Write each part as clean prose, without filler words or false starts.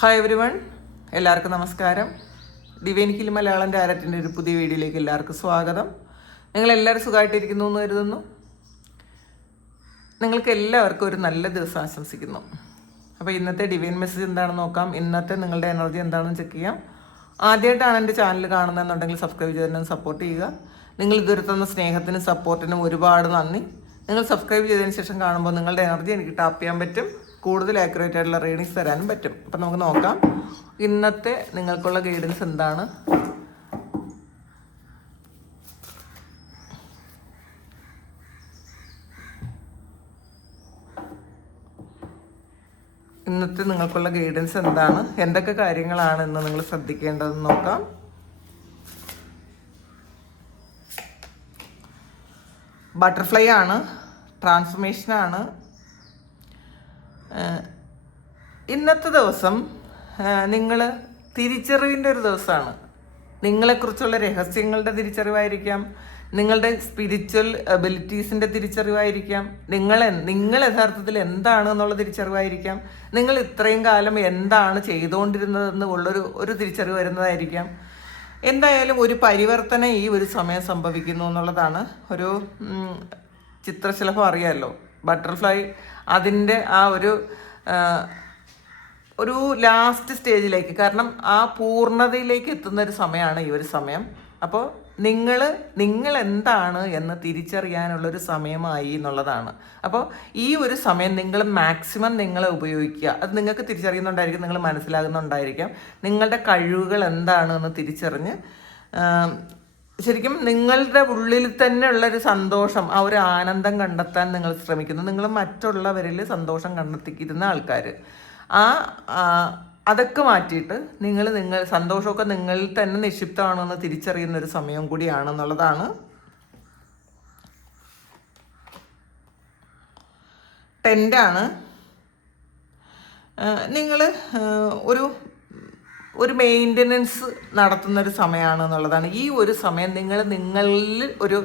Hi every one, എല്ലാവർക്കും നമസ്കാരം. Divine hill Malayalam ടാരറ്റിൻ്റെ ഒരു പുതിയ വീഡിയോയിലേക്ക് എല്ലാവർക്കും സ്വാഗതം. നിങ്ങളെല്ലാവരും സുഖമായിട്ടിരിക്കുന്നു എന്ന് കരുതുന്നു. നിങ്ങൾക്ക് എല്ലാവർക്കും ഒരു നല്ല ദിവസം ആശംസിക്കുന്നു. അപ്പോൾ ഇന്നത്തെ ഡിവൈൻ മെസ്സേജ് എന്താണെന്ന് നോക്കാം. ഇന്നത്തെ നിങ്ങളുടെ എനർജി എന്താണെന്ന് ചെക്ക് ചെയ്യാം. ആദ്യമായിട്ടാണ് എൻ്റെ ചാനൽ കാണുന്നതെന്നുണ്ടെങ്കിൽ സബ്സ്ക്രൈബ് ചെയ്ത് തന്നെ സപ്പോർട്ട് ചെയ്യുക. നിങ്ങൾ ഇതുവരെ തന്ന സ്നേഹത്തിനും സപ്പോർട്ടിനും ഒരുപാട് നന്ദി. നിങ്ങൾ സബ്സ്ക്രൈബ് ചെയ്തതിന് ശേഷം കാണുമ്പോൾ നിങ്ങളുടെ എനർജി എനിക്ക് ടാപ്പ് ചെയ്യാൻ പറ്റും, കൂടുതൽ ആക്യുറേറ്റ് ആയിട്ടുള്ള റീഡിങ്സ് തരാനും പറ്റും. അപ്പം നമുക്ക് നോക്കാം ഇന്നത്തെ നിങ്ങൾക്കുള്ള ഗൈഡൻസ് എന്താണ്. ഇന്നത്തെ നിങ്ങൾക്കുള്ള ഗൈഡൻസ് എന്താണ്, എന്തൊക്കെ കാര്യങ്ങളാണ് ഇന്ന് നിങ്ങൾ ശ്രദ്ധിക്കേണ്ടതെന്ന് നോക്കാം. ബട്ടർഫ്ലൈ ആണ്, ട്രാൻസ്ഫർമേഷനാണ്. ഇന്നത്തെ ദിവസം നിങ്ങൾ തിരിച്ചറിവിൻ്റെ ഒരു ദിവസമാണ്. നിങ്ങളെക്കുറിച്ചുള്ള രഹസ്യങ്ങളുടെ തിരിച്ചറിവായിരിക്കാം, നിങ്ങളുടെ സ്പിരിച്വൽ എബിലിറ്റീസിൻ്റെ തിരിച്ചറിവായിരിക്കാം, നിങ്ങൾ യഥാർത്ഥത്തിൽ എന്താണ് എന്നുള്ള തിരിച്ചറിവായിരിക്കാം, നിങ്ങൾ ഇത്രയും കാലം എന്താണ് ചെയ്തുകൊണ്ടിരുന്നതെന്ന് ഒരു തിരിച്ചറിവ് വരുന്നതായിരിക്കാം. എന്തായാലും ഒരു പരിവർത്തനം ഈ ഒരു സമയം സംഭവിക്കുന്നു എന്നുള്ളതാണ്. ഒരു ചിത്രശലഭം അറിയാമല്ലോ, ബട്ടർഫ്ലൈ അതിൻ്റെ ആ ഒരു ലാസ്റ്റ് സ്റ്റേജിലേക്ക്, കാരണം ആ പൂർണ്ണതയിലേക്ക് എത്തുന്ന ഒരു സമയമാണ് ഈ ഒരു സമയം. അപ്പോൾ നിങ്ങൾ എന്താണ് എന്ന് തിരിച്ചറിയാനുള്ളൊരു സമയമായി എന്നുള്ളതാണ്. അപ്പോൾ ഈ ഒരു സമയം നിങ്ങൾ മാക്സിമം നിങ്ങളെ ഉപയോഗിക്കുക. അത് നിങ്ങൾക്ക് തിരിച്ചറിയുന്നുണ്ടായിരിക്കും, നിങ്ങൾ മനസ്സിലാകുന്നുണ്ടായിരിക്കാം. നിങ്ങളുടെ കഴിവുകൾ എന്താണ് എന്ന് തിരിച്ചറിഞ്ഞ് ശരിക്കും നിങ്ങളുടെ ഉള്ളിൽ തന്നെ ഉള്ളൊരു സന്തോഷം, ആ ഒരു ആനന്ദം കണ്ടെത്താൻ നിങ്ങൾ ശ്രമിക്കുന്നു. നിങ്ങൾ മറ്റുള്ളവരിൽ സന്തോഷം കണ്ടെത്തിക്കുന്ന ആൾക്കാർ, അതൊക്കെ മാറ്റിയിട്ട് നിങ്ങൾ സന്തോഷമൊക്കെ നിങ്ങളിൽ തന്നെ നിക്ഷിപ്തമാണെന്ന് തിരിച്ചറിയുന്ന ഒരു സമയം കൂടിയാണെന്നുള്ളതാണ്. ടെൻ്റാണ്. നിങ്ങൾ ഒരു മെയിൻ്റനൻസ് നടത്തുന്നൊരു സമയമാണ് എന്നുള്ളതാണ്. ഈ ഒരു സമയം നിങ്ങളിൽ ഒരു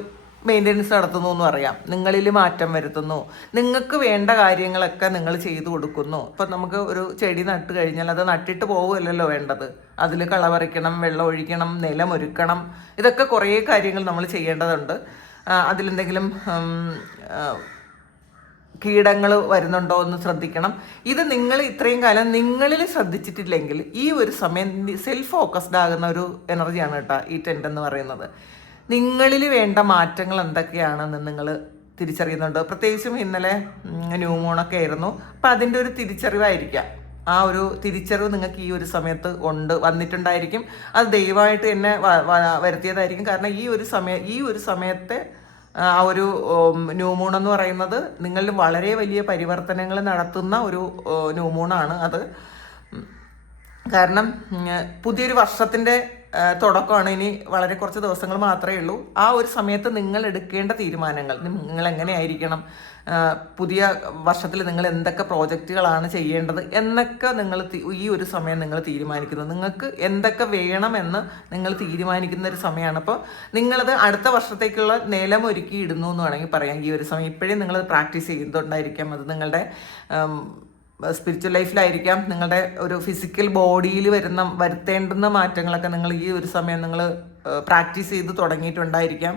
മെയിൻ്റനൻസ് നടത്തുന്നു എന്ന് പറയാം. നിങ്ങളിൽ മാറ്റം വരുത്തുന്നു, നിങ്ങൾക്ക് വേണ്ട കാര്യങ്ങളൊക്കെ നിങ്ങൾ ചെയ്തു കൊടുക്കുന്നു. ഇപ്പം നമുക്ക് ഒരു ചെടി നട്ട് കഴിഞ്ഞാൽ അത് നട്ടിട്ട് പോകുമല്ലോ വേണ്ടത്. അതിൽ കളപറിക്കണം, വെള്ളം ഒഴിക്കണം, നിലമൊരുക്കണം, ഇതൊക്കെ കുറേ കാര്യങ്ങൾ നമ്മൾ ചെയ്യേണ്ടതുണ്ട്. അതിലെന്തെങ്കിലും കീടങ്ങൾ വരുന്നുണ്ടോ എന്ന് ശ്രദ്ധിക്കണം. ഇത് നിങ്ങൾ ഇത്രയും കാലം നിങ്ങളിൽ ശ്രദ്ധിച്ചിട്ടില്ലെങ്കിൽ ഈ ഒരു സമയം സെൽഫ് ഫോക്കസ്ഡ് ആകുന്ന ഒരു എനർജിയാണ് കേട്ടോ ഈ ടെൻ്റ് എന്ന് പറയുന്നത്. നിങ്ങളിൽ വേണ്ട മാറ്റങ്ങൾ എന്തൊക്കെയാണെന്ന് നിങ്ങൾ തിരിച്ചറിയുന്നുണ്ട്. പ്രത്യേകിച്ചും ഇന്നലെ ന്യൂ മൂണൊക്കെ ആയിരുന്നു. അപ്പം അതിൻ്റെ ഒരു തിരിച്ചറിവായിരിക്കാം. ആ ഒരു തിരിച്ചറിവ് നിങ്ങൾക്ക് ഈ ഒരു സമയത്ത് വന്നിട്ടുണ്ടായിരിക്കും. അത് ദൈവമായിട്ട് എന്നെ വരുത്തിയതായിരിക്കും. കാരണം ഈ ഒരു സമയത്തെ ആ ഒരു ന്യൂ മൂൺ എന്ന് പറയുന്നത് നിങ്ങളിൽ വളരെ വലിയ പരിവർത്തനങ്ങൾ നടത്തുന്ന ഒരു ന്യൂ മൂണാണ് അത്. കാരണം പുതിയൊരു വർഷത്തിൻ്റെ തുടക്കമാണ്. ഇനി വളരെ കുറച്ച് ദിവസങ്ങൾ മാത്രമേ ഉള്ളൂ. ആ ഒരു സമയത്ത് നിങ്ങൾ എടുക്കേണ്ട തീരുമാനങ്ങൾ, നിങ്ങൾ എങ്ങനെയായിരിക്കണം, പുതിയ വർഷത്തിൽ നിങ്ങൾ എന്തൊക്കെ പ്രോജക്റ്റുകളാണ് ചെയ്യേണ്ടത് എന്നൊക്കെ ഈ ഒരു സമയം നിങ്ങൾ തീരുമാനിക്കുന്നത്. നിങ്ങൾക്ക് എന്തൊക്കെ വേണമെന്ന് നിങ്ങൾ തീരുമാനിക്കുന്ന ഒരു സമയമാണ്. അപ്പോൾ നിങ്ങളത് അടുത്ത വർഷത്തേക്കുള്ള നിലമൊരുക്കി ഇടുന്നു എന്ന് വേണമെങ്കിൽ പറയാം. ഈ ഒരു സമയം ഇപ്പോഴേ നിങ്ങളത് പ്രാക്ടീസ് ചെയ്യുന്നുണ്ടായിരിക്കാം. അത് നിങ്ങളുടെ സ്പിരിച്വൽ ലൈഫിലായിരിക്കാം, നിങ്ങളുടെ ഒരു ഫിസിക്കൽ ബോഡിയിൽ വരുത്തേണ്ടുന്ന മാറ്റങ്ങളൊക്കെ നിങ്ങൾ ഈ ഒരു സമയം നിങ്ങൾ പ്രാക്ടീസ് ചെയ്ത് തുടങ്ങിയിട്ടുണ്ടായിരിക്കാം.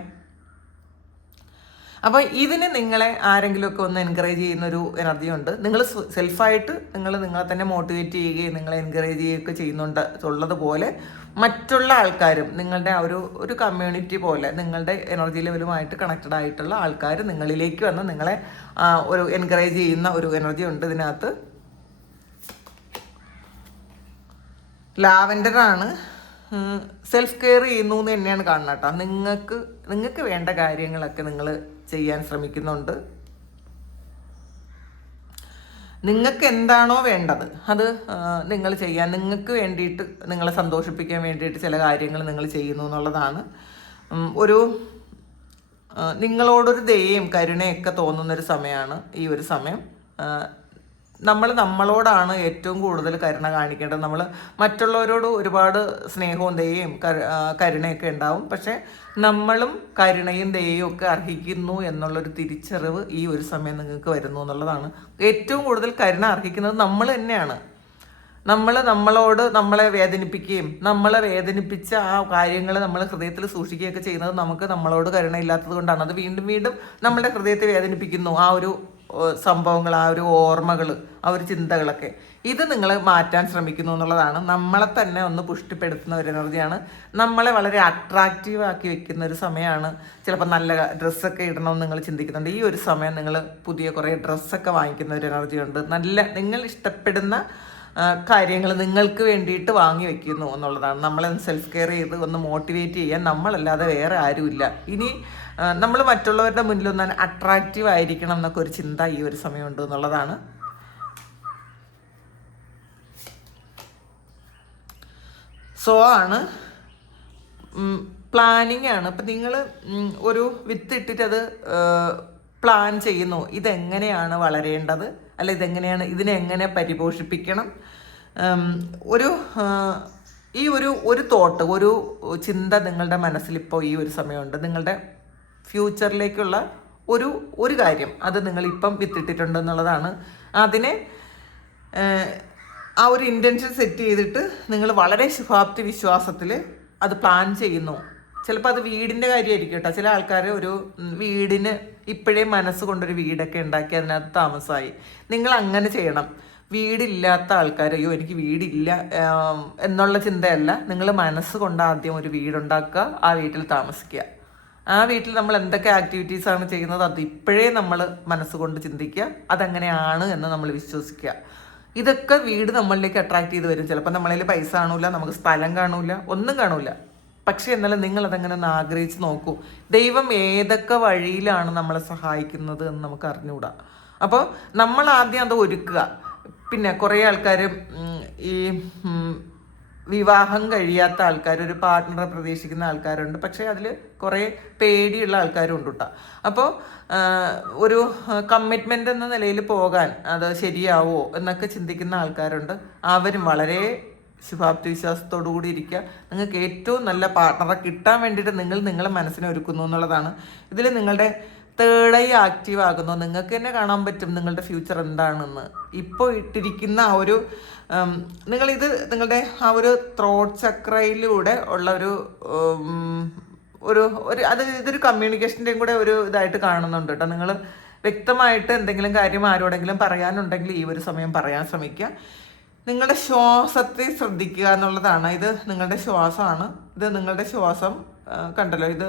അപ്പോൾ ഇതിന് നിങ്ങളെ ആരെങ്കിലുമൊക്കെ ഒന്ന് എൻകറേജ് ചെയ്യുന്നൊരു എനർജി ഉണ്ട്. നിങ്ങൾ സെൽഫായിട്ട് നിങ്ങളെ തന്നെ മോട്ടിവേറ്റ് ചെയ്യുകയും നിങ്ങളെ എൻകറേജ് ചെയ്യുകയൊക്കെ ചെയ്യുന്നുള്ളതുപോലെ മറ്റുള്ള ആൾക്കാരും നിങ്ങളുടെ ആ ഒരു കമ്മ്യൂണിറ്റി പോലെ നിങ്ങളുടെ എനർജി ലെവലുമായിട്ട് കണക്റ്റഡ് ആയിട്ടുള്ള ആൾക്കാർ നിങ്ങളിലേക്ക് വന്ന് നിങ്ങളെ ഒരു എൻകറേജ് ചെയ്യുന്ന ഒരു എനർജി ഉണ്ട് ഇതിനകത്ത്. ലാവൻഡറാണ്. സെൽഫ് കെയർ ചെയ്യുന്നു എന്ന് തന്നെയാണ് കാണുന്നത് കേട്ടോ. നിങ്ങൾക്ക് വേണ്ട കാര്യങ്ങളൊക്കെ നിങ്ങൾ ചെയ്യാൻ ശ്രമിക്കുന്നുണ്ട്. നിങ്ങൾക്ക് എന്താണോ വേണ്ടത് അത് നിങ്ങൾ ചെയ്യാൻ, നിങ്ങൾക്ക് വേണ്ടിയിട്ട് നിങ്ങളെ സന്തോഷിപ്പിക്കാൻ വേണ്ടിയിട്ട് ചില കാര്യങ്ങൾ നിങ്ങൾ ചെയ്യുന്നു എന്നുള്ളതാണ്. നിങ്ങളോടൊരു ദയയും കരുണയൊക്കെ തോന്നുന്നൊരു സമയമാണ് ഈ ഒരു സമയം. നമ്മളോടാണ് ഏറ്റവും കൂടുതൽ കരുണ കാണിക്കേണ്ടത്. നമ്മൾ മറ്റുള്ളവരോട് ഒരുപാട് സ്നേഹവും ദയയും കരുണയൊക്കെ ഉണ്ടാവും. പക്ഷേ നമ്മളും കരുണയും ദയയും ഒക്കെ അർഹിക്കുന്നു എന്നുള്ളൊരു തിരിച്ചറിവ് ഈ ഒരു സമയം നിങ്ങൾക്ക് വരുന്നു എന്നുള്ളതാണ്. ഏറ്റവും കൂടുതൽ കരുണ അർഹിക്കുന്നത് നമ്മൾ തന്നെയാണ്. നമ്മളോട് നമ്മളെ വേദനിപ്പിക്കുകയും നമ്മളെ വേദനിപ്പിച്ച ആ കാര്യങ്ങൾ നമ്മൾ ഹൃദയത്തിൽ സൂക്ഷിക്കുകയൊക്കെ ചെയ്യുന്നത് നമുക്ക് നമ്മളോട് കരുണയില്ലാത്തത് കൊണ്ടാണ്. അത് വീണ്ടും വീണ്ടും നമ്മുടെ ഹൃദയത്തെ വേദനിപ്പിക്കുന്നു. ആ ഒരു സംഭവങ്ങൾ, ആ ഒരു ഓർമ്മകൾ, ആ ഒരു ചിന്തകളൊക്കെ. ഇത് നിങ്ങൾ മാറ്റാൻ ശ്രമിക്കുന്നു എന്നുള്ളതാണ്. നമ്മളെ തന്നെ ഒന്ന് പുഷ്ടിപ്പെടുത്തുന്ന ഒരു എനർജിയാണ്. നമ്മളെ വളരെ അട്രാക്റ്റീവ് ആക്കി വെക്കുന്ന ഒരു സമയമാണ്. ചിലപ്പോൾ നല്ല ഡ്രസ്സൊക്കെ ഇടണമെന്ന് നിങ്ങൾ ചിന്തിക്കുന്നുണ്ട്. ഈ ഒരു സമയം നിങ്ങൾ പുതിയ കുറേ ഡ്രസ്സൊക്കെ വാങ്ങിക്കുന്ന ഒരു എനർജി ഉണ്ട്. നല്ല നിങ്ങൾ ഇഷ്ടപ്പെടുന്ന കാര്യങ്ങൾ നിങ്ങൾക്ക് വേണ്ടിയിട്ട് വാങ്ങി വെക്കുന്നു എന്നുള്ളതാണ്. നമ്മളെ സെൽഫ് കെയർ ചെയ്ത് ഒന്ന് മോട്ടിവേറ്റ് ചെയ്യാൻ നമ്മളല്ലാതെ വേറെ ആരുമില്ല. ഇനി നമ്മൾ മറ്റുള്ളവരുടെ മുന്നിലൊന്ന് അട്രാക്റ്റീവ് ആയിരിക്കണം എന്നൊക്കെ ഒരു ചിന്ത ഈ ഒരു സമയമുണ്ട് എന്നുള്ളതാണ്. സോ ആണ് പ്ലാനിങ് ആണ്. ഇപ്പം നിങ്ങൾ ഒരു വിത്ത് ഇട്ടിട്ട് അത് പ്ലാൻ ചെയ്യുന്നു. ഇതെങ്ങനെയാണ് വളരേണ്ടത്, അല്ല ഇതെങ്ങനെയാണ്, ഇതിനെങ്ങനെ പരിപോഷിപ്പിക്കണം. ഈ ഒരു തോട്ട്, ഒരു ചിന്ത നിങ്ങളുടെ മനസ്സിലിപ്പോൾ ഈ ഒരു സമയമുണ്ട്. നിങ്ങളുടെ ഫ്യൂച്ചറിലേക്കുള്ള ഒരു കാര്യം അത് നിങ്ങളിപ്പം വിത്തിട്ടിട്ടുണ്ട് എന്നുള്ളതാണ്. അതിനെ ആ ഒരു ഇൻറ്റൻഷൻ സെറ്റ് ചെയ്തിട്ട് നിങ്ങൾ വളരെ ശുഭാപ്തി വിശ്വാസത്തിൽ അത് പ്ലാൻ ചെയ്യുന്നു. ചിലപ്പോൾ അത് വീടിൻ്റെ കാര്യമായിരിക്കും കേട്ടോ. ചില ആൾക്കാർ ഒരു വീടിന് ഇപ്പോഴേ മനസ്സുകൊണ്ടൊരു വീടൊക്കെ ഉണ്ടാക്കി അതിനകത്ത് താമസമായി. നിങ്ങൾ അങ്ങനെ ചെയ്യണം. വീടില്ലാത്ത ആൾക്കാർ അയ്യോ എനിക്ക് വീടില്ല എന്നുള്ള ചിന്തയല്ല. നിങ്ങൾ മനസ്സുകൊണ്ട് ആദ്യം ഒരു വീടുണ്ടാക്കുക, ആ വീട്ടിൽ താമസിക്കുക. ആ വീട്ടിൽ നമ്മൾ എന്തൊക്കെ ആക്ടിവിറ്റീസാണ് ചെയ്യുന്നത് അത് ഇപ്പോഴേ നമ്മൾ മനസ്സുകൊണ്ട് ചിന്തിക്കുക. അതങ്ങനെയാണ് എന്ന് നമ്മൾ വിശ്വസിക്കുക. ഇതൊക്കെ വീട് നമ്മളിലേക്ക് അട്രാക്ട് ചെയ്ത് വരും. ചിലപ്പോൾ നമ്മളതിൽ പൈസ കാണൂല, നമുക്ക് സ്ഥലം കാണൂല, ഒന്നും കാണൂല. പക്ഷേ എന്നാലും നിങ്ങളതങ്ങനെ ഒന്ന് ആഗ്രഹിച്ച് നോക്കൂ. ദൈവം ഏതൊക്കെ വഴിയിലാണ് നമ്മളെ സഹായിക്കുന്നത് എന്ന് നമുക്ക് അറിഞ്ഞുകൂടാ. അപ്പോൾ നമ്മൾ ആദ്യം അത് ഒരുക്കുക. പിന്നെ കുറേ ആൾക്കാർ ഈ വിവാഹം കഴിയാത്ത ആൾക്കാർ, ഒരു പാർട്ട്ണറെ പ്രതീക്ഷിക്കുന്ന ആൾക്കാരുണ്ട്. പക്ഷേ അതിൽ കുറേ പേടിയുള്ള ആൾക്കാരും ഉണ്ട് കേട്ടോ. അപ്പോൾ ഒരു കമ്മിറ്റ്മെൻ്റ് എന്ന നിലയിൽ പോകാൻ അത് ശരിയാവോ എന്നൊക്കെ ചിന്തിക്കുന്ന ആൾക്കാരുണ്ട്. അവരും വളരെ ശുഭാപ്തി വിശ്വാസത്തോടു കൂടി ഇരിക്കുക. നിങ്ങൾക്ക് ഏറ്റവും നല്ല പാർട്ട്ണറെ കിട്ടാൻ വേണ്ടിയിട്ട് നിങ്ങളെ മനസ്സിനെ ഒരുക്കുന്നു എന്നുള്ളതാണ്. ഇതിൽ നിങ്ങളുടെ തേർഡ് ഐ ആക്റ്റീവ് ആകുന്നു. നിങ്ങൾക്ക് തന്നെ കാണാൻ പറ്റും നിങ്ങളുടെ ഫ്യൂച്ചർ എന്താണെന്ന്. ഇപ്പോൾ ഇട്ടിരിക്കുന്ന ആ ഒരു നിങ്ങളുടെ ആ ഒരു ത്രോട്ട് ചക്രയിലൂടെ ഉള്ള ഇതൊരു കമ്മ്യൂണിക്കേഷൻ്റെയും കൂടെ ഒരു ഇതായിട്ട് കാണുന്നുണ്ട് കേട്ടോ. നിങ്ങൾ വ്യക്തമായിട്ട് എന്തെങ്കിലും കാര്യം ആരോടെങ്കിലും പറയാനുണ്ടെങ്കിൽ ഈ ഒരു സമയം പറയാൻ ശ്രമിക്കുക. നിങ്ങളുടെ ശ്വാസത്തെ ശ്രദ്ധിക്കുക എന്നുള്ളതാണ്. ഇത് നിങ്ങളുടെ ശ്വാസമാണ്. ഇത് നിങ്ങളുടെ ശ്വാസം കണ്ടല്ലോ, ഇത്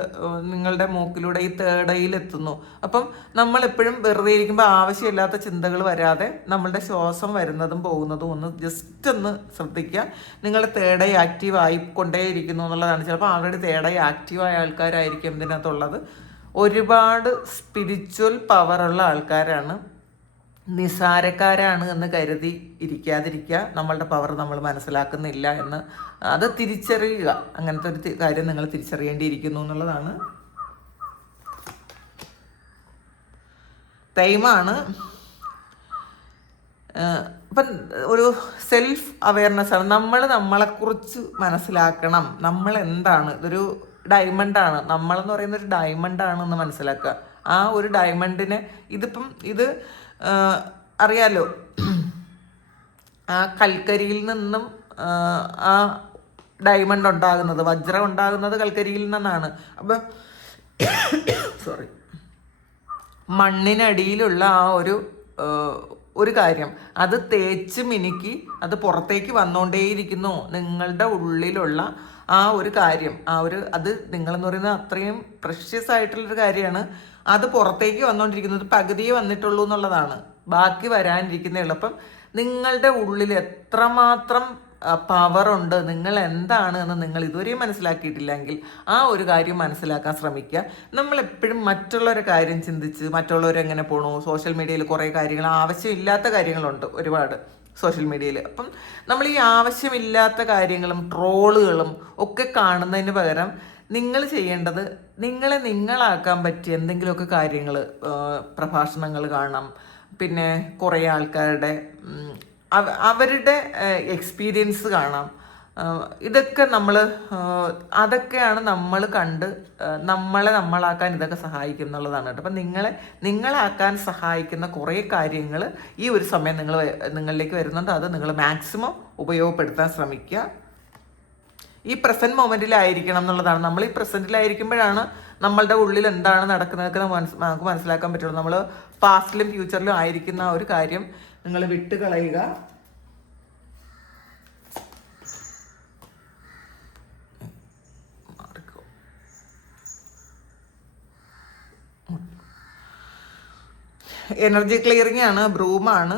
നിങ്ങളുടെ മൂക്കിലൂടെ ഈ തേർഡ് ഐയിൽ എത്തുന്നു. അപ്പം നമ്മളെപ്പോഴും വെറുതെ ഇരിക്കുമ്പോൾ ആവശ്യമില്ലാത്ത ചിന്തകൾ വരാതെ നമ്മളുടെ ശ്വാസം വരുന്നതും പോകുന്നതും ഒന്ന് ജസ്റ്റ് ഒന്ന് ശ്രദ്ധിക്കുക. നിങ്ങളുടെ തേർഡ് ഐ ആക്റ്റീവ് ആയിക്കൊണ്ടേയിരിക്കുന്നു എന്നുള്ളതാണ്. ചിലപ്പോൾ ആൾറെഡി തേർഡ് ഐ ആക്റ്റീവായ ആൾക്കാരായിരിക്കും ഇതിനകത്തുള്ളത്. ഒരുപാട് സ്പിരിച്വൽ പവറുള്ള ആൾക്കാരാണ്. നിസാരക്കാരാണ് എന്ന് കരുതി ഇരിക്കാതിരിക്കുക. നമ്മളുടെ പവർ നമ്മൾ മനസ്സിലാക്കുന്നില്ല എന്ന് അത് തിരിച്ചറിയുക. അങ്ങനത്തെ ഒരു കാര്യം നിങ്ങൾ തിരിച്ചറിയേണ്ടിയിരിക്കുന്നു എന്നുള്ളതാണ്. ടൈമാണ്. ഇപ്പം ഒരു സെൽഫ് അവയർനെസ് ആണ്. നമ്മളെക്കുറിച്ച് മനസ്സിലാക്കണം. നമ്മൾ എന്താണ്, ഇതൊരു ഡയമണ്ടാണ്. നമ്മളെന്ന് പറയുന്ന ഒരു ഡയമണ്ടാണെന്ന് മനസ്സിലാക്കുക. ആ ഒരു ഡയമണ്ടിനെ ഇത് അറിയാലോ, ആ കൽക്കരിയിൽ നിന്നും ആ ഡയമണ്ട് ഉണ്ടാകുന്നത്, വജ്രം ഉണ്ടാകുന്നത് കൽക്കരിയിൽ നിന്നാണ്. അപ്പം മണ്ണിനടിയിലുള്ള ആ ഒരു കാര്യം അത് തേച്ച് മിനുക്കി അത് പുറത്തേക്ക് വന്നുകൊണ്ടേയിരിക്കുന്നു. നിങ്ങളുടെ ഉള്ളിലുള്ള ആ ഒരു കാര്യം, അത് നിങ്ങളെന്ന് പറയുന്നത് അത്രയും പ്രഷ്യസ് ആയിട്ടുള്ളൊരു കാര്യമാണ്. അത് പുറത്തേക്ക് വന്നുകൊണ്ടിരിക്കുന്നത് പകുതിയെ വന്നിട്ടുള്ളൂ എന്നുള്ളതാണ്. ബാക്കി വരാനിരിക്കുന്നേ ഉള്ളൂ. അപ്പം നിങ്ങളുടെ ഉള്ളിൽ എത്രമാത്രം പവറുണ്ട്, നിങ്ങൾ എന്താണ് എന്ന് നിങ്ങൾ ഇതുവരെയും മനസ്സിലാക്കിയിട്ടില്ലെങ്കിൽ ആ ഒരു കാര്യം മനസ്സിലാക്കാൻ ശ്രമിക്കുക. നമ്മളെപ്പോഴും മറ്റുള്ളവരുടെ കാര്യം ചിന്തിച്ച് മറ്റുള്ളവരെങ്ങനെ പോകണു, സോഷ്യൽ മീഡിയയിൽ കുറേ കാര്യങ്ങൾ, ആവശ്യമില്ലാത്ത കാര്യങ്ങളുണ്ട് ഒരുപാട് സോഷ്യൽ മീഡിയയിൽ. അപ്പം നമ്മൾ ഈ ആവശ്യമില്ലാത്ത കാര്യങ്ങളും ട്രോളുകളും ഒക്കെ കാണുന്നതിന് പകരം നിങ്ങൾ ചെയ്യേണ്ടത് നിങ്ങളാക്കാൻ പറ്റിയ എന്തെങ്കിലുമൊക്കെ കാര്യങ്ങൾ, പ്രഭാഷണങ്ങൾ കാണാം. പിന്നെ കുറേ ആൾക്കാരുടെ അവരുടെ എക്സ്പീരിയൻസ് കാണാം. ഇതൊക്കെ അതൊക്കെയാണ് നമ്മൾ കണ്ട് നമ്മളാക്കാൻ ഇതൊക്കെ സഹായിക്കും എന്നുള്ളതാണ് കേട്ടോ. അപ്പം നിങ്ങളാക്കാൻ സഹായിക്കുന്ന കുറേ കാര്യങ്ങൾ ഈ ഒരു സമയം നിങ്ങളിലേക്ക് വരുന്നുണ്ട്. അത് നിങ്ങൾ മാക്സിമം ഉപയോഗപ്പെടുത്താൻ ശ്രമിക്കുക. ഈ പ്രസന്റ് മൊമെന്റിലായിരിക്കണം എന്നുള്ളതാണ്. നമ്മൾ ഈ പ്രസന്റിലായിരിക്കുമ്പോഴാണ് നമ്മളുടെ ഉള്ളിൽ എന്താണ് നടക്കുന്നതൊക്കെ നമുക്ക് മനസ്സിലാക്കാൻ പറ്റുള്ളൂ. നമ്മൾ പാസ്റ്റിലും ഫ്യൂച്ചറിലും ആയിരിക്കുന്ന ഒരു കാര്യം നിങ്ങൾ വിട്ടുകളയുക. എനർജി ക്ലിയറിംഗ് ആണ്, ബ്രൂമാണ്.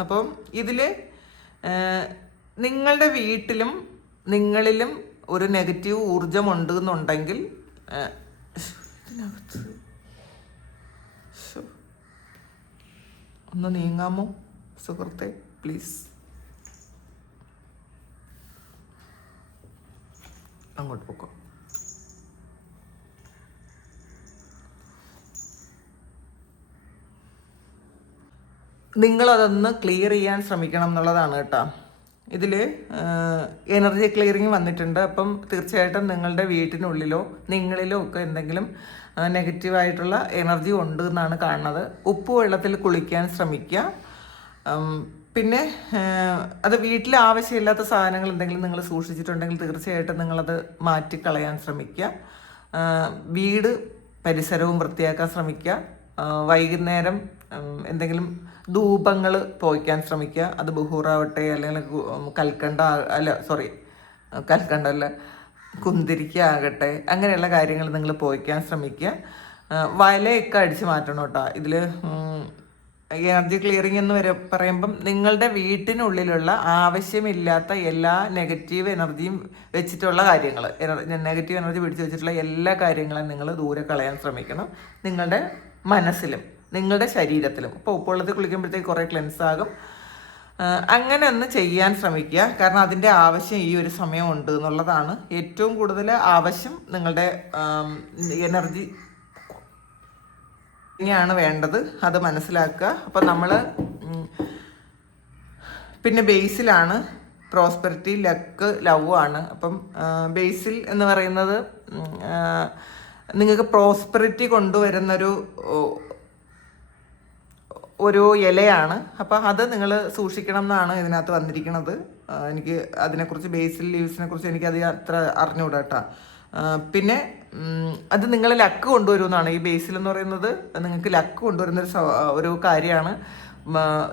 അപ്പം ഇതിൽ നിങ്ങളുടെ വീട്ടിലും നിങ്ങളിലും ഒരു നെഗറ്റീവ് ഊർജം ഉണ്ട് എന്നുണ്ടെങ്കിൽ ഒന്ന് നീങ്ങാമോ സുഹൃത്തെ, പ്ലീസ്? അങ്ങോട്ട് പോക്കോ. നിങ്ങളതൊന്ന് ക്ലിയർ ചെയ്യാൻ ശ്രമിക്കണം എന്നുള്ളതാണ് കേട്ടോ. ഇതിൽ എനർജി ക്ലിയറിങ് വന്നിട്ടുണ്ട്. അപ്പം തീർച്ചയായിട്ടും നിങ്ങളുടെ വീട്ടിനുള്ളിലോ നിങ്ങളിലോ ഒക്കെ എന്തെങ്കിലും നെഗറ്റീവായിട്ടുള്ള എനർജി ഉണ്ട് എന്നാണ് കാണുന്നത്. ഉപ്പ് വെള്ളത്തിൽ കുളിക്കാൻ ശ്രമിക്കുക. പിന്നെ അത് വീട്ടിൽ ആവശ്യമില്ലാത്ത സാധനങ്ങൾ എന്തെങ്കിലും നിങ്ങൾ സൂക്ഷിച്ചിട്ടുണ്ടെങ്കിൽ തീർച്ചയായിട്ടും നിങ്ങളത് മാറ്റിക്കളയാൻ ശ്രമിക്കുക. വീട് പരിസരവും വൃത്തിയാക്കാൻ ശ്രമിക്കുക. വൈകുന്നേരം എന്തെങ്കിലും ധൂപങ്ങൾ പോയിക്കാൻ ശ്രമിക്കുക. അത് ബഹൂറാവട്ടെ, അല്ലെങ്കിൽ കൽക്കണ്ടല്ല കുന്തിരിക്ക ആകട്ടെ, അങ്ങനെയുള്ള കാര്യങ്ങൾ നിങ്ങൾ പോയിക്കാൻ ശ്രമിക്കുക. വലയൊക്കെ അടിച്ച് മാറ്റണം കേട്ടോ. ഇതിൽ എനർജി ക്ലിയറിംഗ് എന്ന് പറയുമ്പം നിങ്ങളുടെ വീട്ടിനുള്ളിലുള്ള ആവശ്യമില്ലാത്ത എല്ലാ നെഗറ്റീവ് എനർജിയും വെച്ചിട്ടുള്ള കാര്യങ്ങൾ, നെഗറ്റീവ് എനർജി പിടിച്ചു വെച്ചിട്ടുള്ള എല്ലാ കാര്യങ്ങളും നിങ്ങൾ ദൂരെ കളയാൻ ശ്രമിക്കണം. നിങ്ങളുടെ മനസ്സിലും നിങ്ങളുടെ ശരീരത്തിലും. ഇപ്പോൾ ഉപ്പുവെള്ളത്തിൽ കുളിക്കുമ്പോഴത്തേക്ക് കുറേ ക്ലെൻസ് ആകും. അങ്ങനെ ഒന്ന് ചെയ്യാൻ ശ്രമിക്കുക. കാരണം അതിൻ്റെ ആവശ്യം ഈ ഒരു സമയം ഉണ്ട് എന്നുള്ളതാണ്. ഏറ്റവും കൂടുതൽ ആവശ്യം നിങ്ങളുടെ എനർജി ാണ് വേണ്ടത്, അത് മനസ്സിലാക്കുക. അപ്പം നമ്മൾ പിന്നെ ബേസിലാണ് പ്രോസ്പെറിറ്റി, ലക്ക്, ലവ് ആണ്. അപ്പം ബേസിൽ എന്ന് പറയുന്നത് നിങ്ങൾക്ക് പ്രോസ്പെറിറ്റി കൊണ്ടുവരുന്നൊരു ഒരു ഇലയാണ്. അപ്പം അത് നിങ്ങൾ സൂക്ഷിക്കണം എന്നാണ് ഇതിനകത്ത് വന്നിരിക്കുന്നത്. എനിക്ക് അതിനെക്കുറിച്ച് ബേസിൽ ലീവ്സിനെ കുറിച്ച് എനിക്കത് അത്ര അറിഞ്ഞുകൂടാ കേട്ടോ. പിന്നെ അത് നിങ്ങൾ ലക്ക് കൊണ്ടുവരുമെന്നാണ്. ഈ ബേസിൽ എന്ന് പറയുന്നത് നിങ്ങൾക്ക് ലക്ക് കൊണ്ടുവരുന്ന ഒരു കാര്യമാണ്.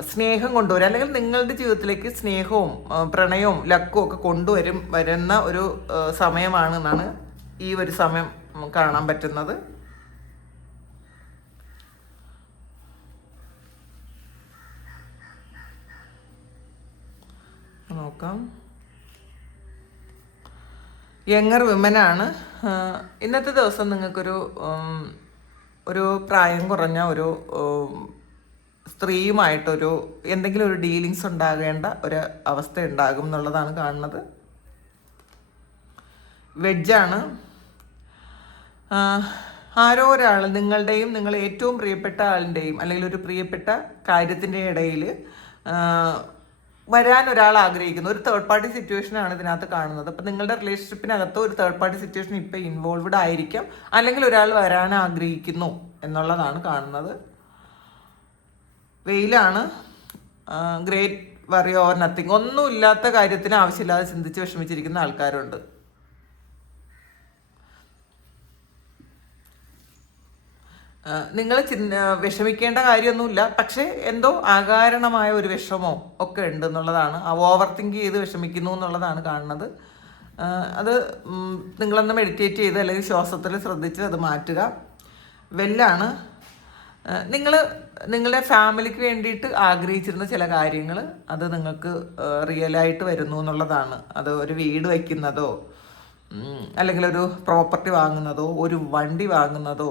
സ്നേഹം കൊണ്ടുവരും, അല്ലെങ്കിൽ നിങ്ങളുടെ ജീവിതത്തിലേക്ക് സ്നേഹവും പ്രണയവും ലക്കും ഒക്കെ വരുന്ന ഒരു സമയമാണ് എന്നാണ് ഈ ഒരു സമയം കാണാൻ പറ്റുന്നത്. നോക്കാം. യങ്ങർ വിമനാണ്. ഇന്നത്തെ ദിവസം നിങ്ങൾക്കൊരു പ്രായം കുറഞ്ഞ ഒരു സ്ത്രീയുമായിട്ടൊരു എന്തെങ്കിലും ഒരു ഡീലിങ്സ് ഉണ്ടാകേണ്ട ഒരു അവസ്ഥ ഉണ്ടാകും എന്നുള്ളതാണ് കാണുന്നത്. വെജാണ്. ആരോ ഒരാൾ നിങ്ങളുടെയും നിങ്ങൾ ഏറ്റവും പ്രിയപ്പെട്ട ആളിൻ്റെയും അല്ലെങ്കിൽ ഒരു പ്രിയപ്പെട്ട കാര്യത്തിൻ്റെ ഇടയിൽ വരാൻ ഒരാൾ ആഗ്രഹിക്കുന്നു. ഒരു തേർഡ് പാർട്ടി സിറ്റുവേഷനാണ് ഇതിനകത്ത് കാണുന്നത്. അപ്പം നിങ്ങളുടെ റിലേഷൻഷിപ്പിനകത്ത് ഒരു തേർഡ് പാർട്ടി സിറ്റുവേഷൻ ഇപ്പം ഇൻവോൾവ്ഡ് ആയിരിക്കാം, അല്ലെങ്കിൽ ഒരാൾ വരാൻ ആഗ്രഹിക്കുന്നു എന്നുള്ളതാണ് കാണുന്നത്. വെയിലാണ്. Great worry or nothing. ഒന്നുമില്ലാത്ത കാര്യത്തിന് ആവശ്യമില്ലാതെ ചിന്തിച്ച് വിഷമിച്ചിരിക്കുന്ന ആൾക്കാരുണ്ട്. നിങ്ങൾ വിഷമിക്കേണ്ട കാര്യമൊന്നുമില്ല, പക്ഷേ എന്തോ അകാരണമായ ഒരു വിഷമോ ഒക്കെ ഉണ്ട് എന്നുള്ളതാണ്. ഓവർ തിങ്ക് ചെയ്ത് വിഷമിക്കുന്നു എന്നുള്ളതാണ് കാണുന്നത്. അത് നിങ്ങളൊന്ന് മെഡിറ്റേറ്റ് ചെയ്ത് അല്ലെങ്കിൽ ശ്വാസത്തിൽ ശ്രദ്ധിച്ച് അത് മാറ്റുക. വെല്ലാണ്. നിങ്ങളുടെ ഫാമിലിക്ക് വേണ്ടിയിട്ട് ആഗ്രഹിച്ചിരുന്ന ചില കാര്യങ്ങൾ അത് നിങ്ങൾക്ക് റിയലായിട്ട് വരുന്നു എന്നുള്ളതാണ്. അത് ഒരു വീട് വയ്ക്കുന്നതോ അല്ലെങ്കിൽ ഒരു പ്രോപ്പർട്ടി വാങ്ങുന്നതോ ഒരു വണ്ടി വാങ്ങുന്നതോ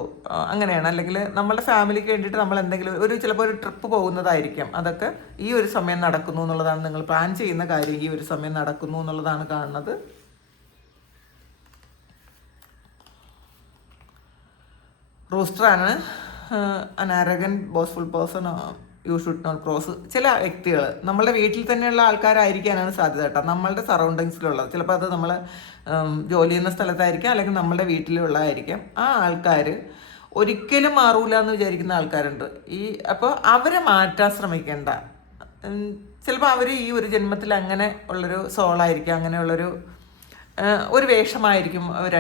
അങ്ങനെയാണ്. അല്ലെങ്കിൽ നമ്മളുടെ ഫാമിലിക്ക് വേണ്ടിയിട്ട് നമ്മൾ എന്തെങ്കിലും ചിലപ്പോൾ ഒരു ട്രിപ്പ് പോകുന്നതായിരിക്കാം. അതൊക്കെ ഈ ഒരു സമയം നടക്കുന്നു എന്നുള്ളതാണ്. നിങ്ങൾ പ്ലാൻ ചെയ്യുന്ന കാര്യം ഈ ഒരു സമയം നടക്കുന്നു എന്നുള്ളതാണ് കാണുന്നത്. റൂസ്റ്ററാണ്. An arrogant boastful person you should not cross. ചില വ്യക്തികൾ നമ്മളുടെ വീട്ടിൽ തന്നെയുള്ള ആൾക്കാരായിരിക്കാനാണ് സാധ്യത കേട്ടോ. നമ്മളുടെ സറൗണ്ടിങ്സിലുള്ളത്. ചിലപ്പോൾ അത് നമ്മൾ ജോലി ചെയ്യുന്ന സ്ഥലത്തായിരിക്കാം, അല്ലെങ്കിൽ നമ്മളുടെ വീട്ടിലുള്ളതായിരിക്കാം. ആ ആൾക്കാർ ഒരിക്കലും മാറൂല എന്ന് വിചാരിക്കുന്ന ആൾക്കാരുണ്ട്. അപ്പോൾ അവരെ മാറ്റാൻ ശ്രമിക്കേണ്ട. ചിലപ്പോൾ അവർ ഈ ഒരു ജന്മത്തിൽ അങ്ങനെ ഉള്ളൊരു സോളായിരിക്കും, അങ്ങനെയുള്ളൊരു ഒരു വേഷമായിരിക്കും അവർ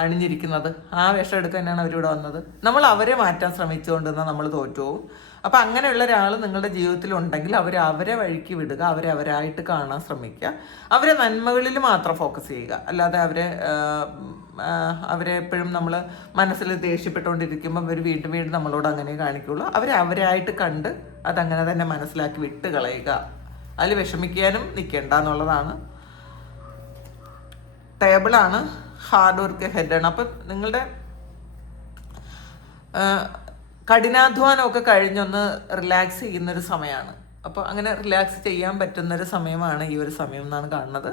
അണിഞ്ഞിരിക്കുന്നത്. ആ വേഷം എടുക്കാൻ തന്നെയാണ് അവരിവിടെ വന്നത്. നമ്മൾ അവരെ മാറ്റാൻ ശ്രമിച്ചുകൊണ്ടിരുന്നാൽ നമ്മൾ തോറ്റു പോകും. അപ്പം അങ്ങനെയുള്ള ഒരാൾ നിങ്ങളുടെ ജീവിതത്തിൽ ഉണ്ടെങ്കിൽ അവരെ വഴിക്ക് വിടുക, അവരായിട്ട് കാണാൻ ശ്രമിക്കുക, അവരെ നന്മകളിൽ മാത്രം ഫോക്കസ് ചെയ്യുക. അല്ലാതെ അവരെ എപ്പോഴും നമ്മൾ മനസ്സിൽ ദേഷ്യപ്പെട്ടുകൊണ്ടിരിക്കുമ്പോൾ അവർ വീണ്ടും വീണ്ടും നമ്മളോട് അങ്ങനെ കാണിക്കുള്ളൂ. അവരായിട്ട് കണ്ട് അതങ്ങനെ തന്നെ മനസ്സിലാക്കി വിട്ട് കളയുക. അതിൽ വിഷമിക്കാനും നിൽക്കേണ്ട എന്നുള്ളതാണ്. ടേബിളാണ്, ഹാർഡ് വർക്ക് ഹെഡാണ്. അപ്പം നിങ്ങളുടെ കഠിനാധ്വാനമൊക്കെ കഴിഞ്ഞൊന്ന് റിലാക്സ് ചെയ്യുന്നൊരു സമയമാണ്. അപ്പോൾ അങ്ങനെ റിലാക്സ് ചെയ്യാൻ പറ്റുന്നൊരു സമയമാണ് ഈ ഒരു സമയം എന്നാണ് കാണുന്നത്.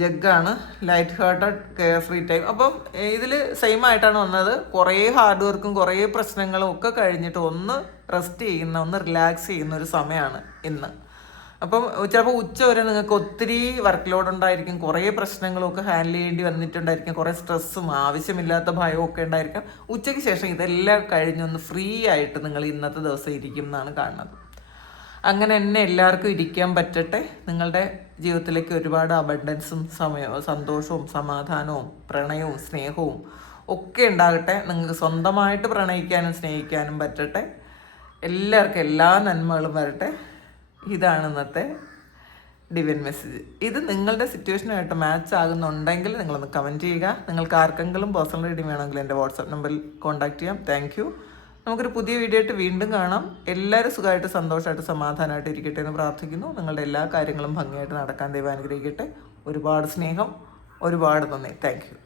ജഗ്ഗാണ്, light hearted carefree time. അപ്പം ഇതിൽ സെയിം ആയിട്ടാണ് വന്നത്. കുറേ ഹാർഡ് വർക്കും കുറേ പ്രശ്നങ്ങളും ഒക്കെ കഴിഞ്ഞിട്ട് ഒന്ന് റെസ്റ്റ് ചെയ്യുന്ന, ഒന്ന് റിലാക്സ് ചെയ്യുന്ന ഒരു സമയമാണ് ഇന്ന്. അപ്പം ചിലപ്പോൾ ഉച്ച വരെ നിങ്ങൾക്ക് ഒത്തിരി വർക്ക് ലോഡ് ഉണ്ടായിരിക്കും, കുറേ പ്രശ്നങ്ങളൊക്കെ ഹാൻഡിൽ ചെയ്യേണ്ടി വന്നിട്ടുണ്ടായിരിക്കും, കുറേ സ്ട്രെസ്സും ആവശ്യമില്ലാത്ത ഭയവും ഒക്കെ ഉണ്ടായിരിക്കും. ഉച്ചയ്ക്ക് ശേഷം ഇതെല്ലാം കഴിഞ്ഞൊന്ന് ഫ്രീ ആയിട്ട് നിങ്ങൾ ഇന്നത്തെ ദിവസം ഇരിക്കും എന്നാണ് കാണുന്നത്. അങ്ങനെ തന്നെ എല്ലാവർക്കും ഇരിക്കാൻ പറ്റട്ടെ. നിങ്ങളുടെ ജീവിതത്തിലേക്ക് ഒരുപാട് അബണ്ടൻസും സന്തോഷവും സമാധാനവും പ്രണയവും സ്നേഹവും ഒക്കെ ഉണ്ടാകട്ടെ. നിങ്ങൾക്ക് സ്വന്തമായിട്ട് പ്രണയിക്കാനും സ്നേഹിക്കാനും പറ്റട്ടെ. എല്ലാവർക്കും എല്ലാ നന്മകളും വരട്ടെ. ഇതാണ് ഇന്നത്തെ ഡിവൈൻ മെസ്സേജ്. ഇത് നിങ്ങളുടെ സിറ്റുവേഷനായിട്ട് മാച്ച് ആകുന്നുണ്ടെങ്കിൽ നിങ്ങളൊന്ന് കമൻറ്റ് ചെയ്യുക. നിങ്ങൾക്ക് ആർക്കെങ്കിലും പേഴ്സണൽ റീഡിങ് വേണമെങ്കിൽ എൻ്റെ വാട്സാപ്പ് നമ്പറിൽ കോൺടാക്ട് ചെയ്യാം. Thank you. നമുക്കൊരു പുതിയ വീഡിയോ ആയിട്ട് വീണ്ടും കാണാം. എല്ലാവരും സുഖമായിട്ട് സന്തോഷമായിട്ട് സമാധാനമായിട്ട് ഇരിക്കട്ടെ എന്ന് പ്രാർത്ഥിക്കുന്നു. നിങ്ങളുടെ എല്ലാ കാര്യങ്ങളും ഭംഗിയായിട്ട് നടക്കാൻ ദൈവം അനുഗ്രഹിക്കട്ടെ. ഒരുപാട് സ്നേഹം, ഒരുപാട് നന്ദി. Thank you.